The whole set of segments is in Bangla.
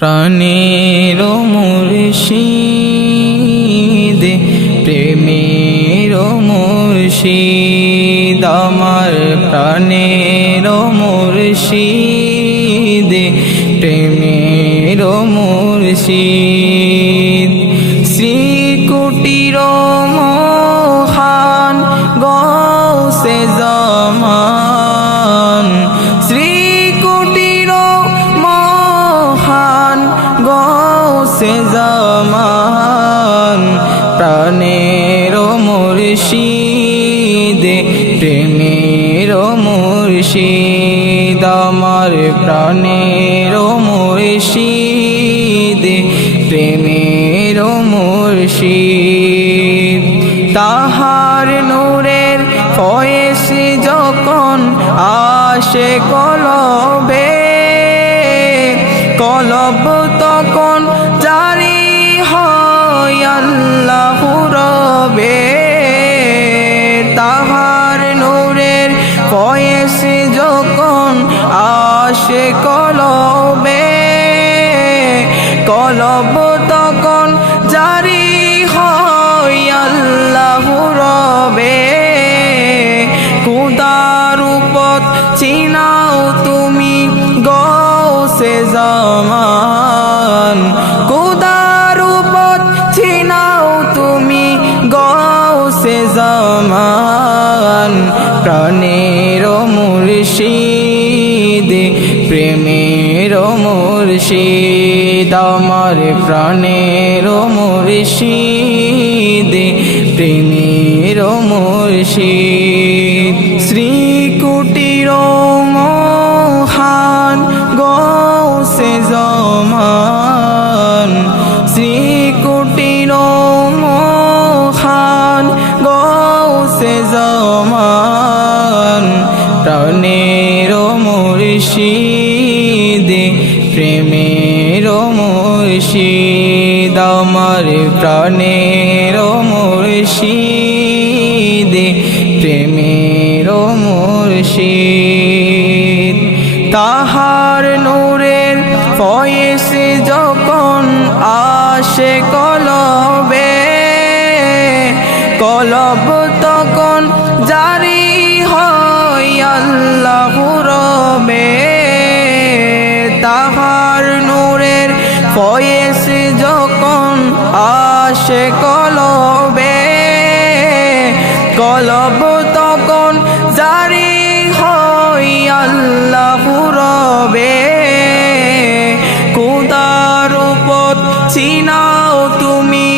প্রাণের মুর্শিদ প্রেমের মুর্শিদ আমার প্রাণের মুর্শিদ প্রেমের মুর্শিদ শ্রীকুটির মহান গৌসে জামান শ্রীকুটির মহান গৌসে জামান প্রাণের মুর্শিদ প্রেমের মুর্শিদ আমার প্রাণের মুর্শিদ প্রেমের মুর্শিদ তাহার নূরের ফয়েস যখন আসে কলবে কলব তখন জারি হয় আল্লাহর রবে তাহার নূরের ফয়েস যখন আসে কলবে কলব তখন জারি হয় আল্লাহর রবে খুদার উপর চিনাও তুমি গৌসে জামান খুদার উপর চিনাও তুমি গৌসে জামান প্রাণের মুর্শিদ প্রেমের মুর্শিদ আমার প্রাণের মুর্শিদ প্রেমের মুর্শিদ শ্রীকুটির মহান গৌসে জামান শ্রীকুটির মহান গৌসে জামান প্রাণের মুর্শিদ প্রেমের মুর্শিদ আমার প্রাণের মুর্শিদ প্রেমের মুর্শিদ তাহার নূরের ফয়েস যখন আসে কলবে কলব তখন জারি হয় আল্লাহর রবে তাহার নূরের ফয়েস যখন আসে কলবে কলব তখন জারি হয় আল্লাহর রবে খুদার উপর চিনাও তুমি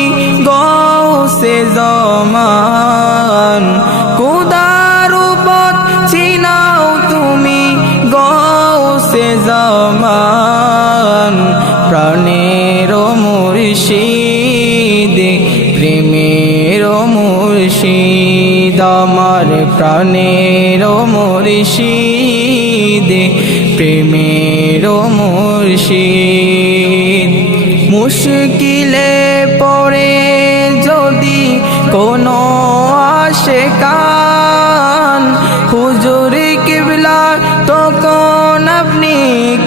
গৌসে জামান খুদার উপর চিনাও তুমি গৌসে জামান প্রাণের মুর্শিদ প্রেমের মুর্শিদ আমার প্রাণের মুর্শিদ প্রেমের মুর্শিদ মুশকিলে পড়ে যদি কোনো আশিকান হুজুর কিবলা তখন আপনি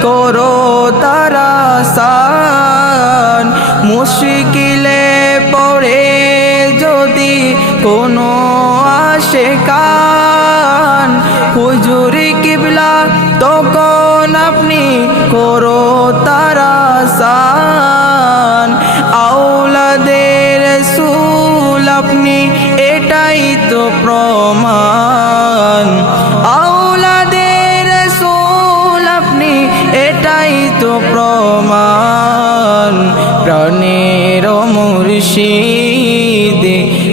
করো তারা সান মুশকিলে পড়ে যদি কোনো আশিকান হুজুর কিবলা তখন আপনি করো তারা সান আওলাদের রাসূল আপনি এটাই তো প্রমাণ আওলাদের রাসূল আপনি এটাই তো প্রমাণ প্রাণের মুর্শিদ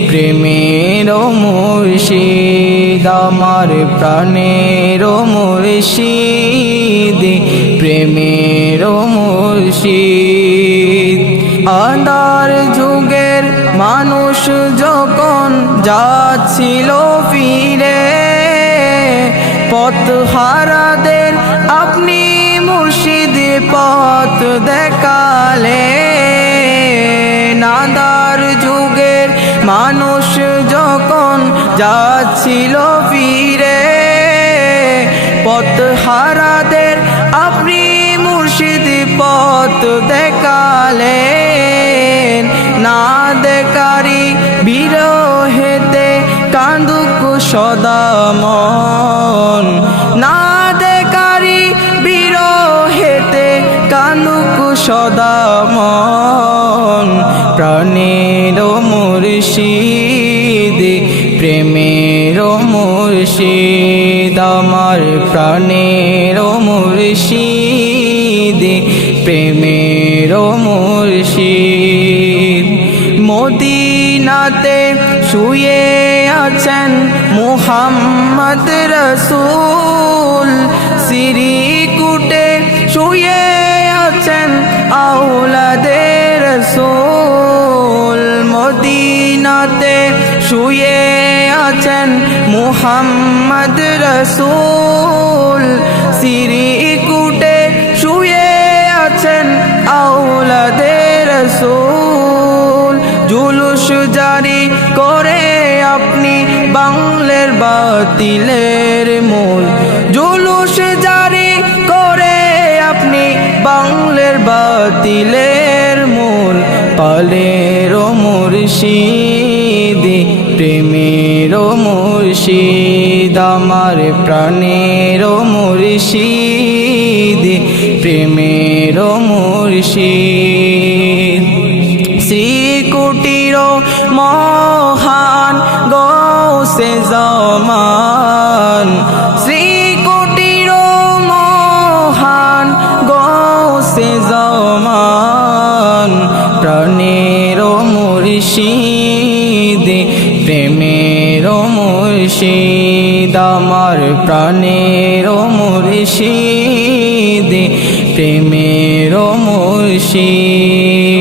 প্রেমের মুর্শিদ আমার প্রাণের মুর্শিদ প্রেমের মুর্শিদ আন্ধার যুগের মানুষ যখন যাচ্ছিল ফিরে পথ হারাদের আপনি মুর্শিদ পথ দেখালে আন্ধার যুগের মানুষ যখন যাচ্ছিল ফিরে পথ হারাদের আপনি মুর্শিদ পথ দেখালেন, না দেখারি বিরহেতে কান্দুক সদা মন, না দেখারি বিরহেতে কান্দুক সদা মন। প্রাণের মুর্শিদ প্রেমের মুর্শিদ আমার, প্রাণের মুর্শিদ প্রেমের মুর্শিদ। মদিনাতে শুয়ে আছেন মুহাম্মদ রসূল, সিরিকুটে শুয়ে আছেন আওলাদে রসূল। মদিনাতে শুয়ে আছেন মুহাম্মদ রসূল, সিরিকুটে শুয়ে আছেন আওলাদে রসূল। জুলুস জারি করে আপনি বাংলার বাতিলের মূল, জুলুস জারি করে আপনি বাংলার বাতিলের মূল। পালের মুর্শিদ প্রেমের মুর্শিদ আমার, প্রাণের মুর্শিদ প্রেমের মুর্শিদ। শ্রীকুটির মহান গৌসে জামান, শ্রীকুটির মহান গৌসে জামান। প্রাণের মুর্শিদ প্রেমের মুর্শিদ আমার, প্রাণের মুর্শিদ প্রেমের মুর্শিদ।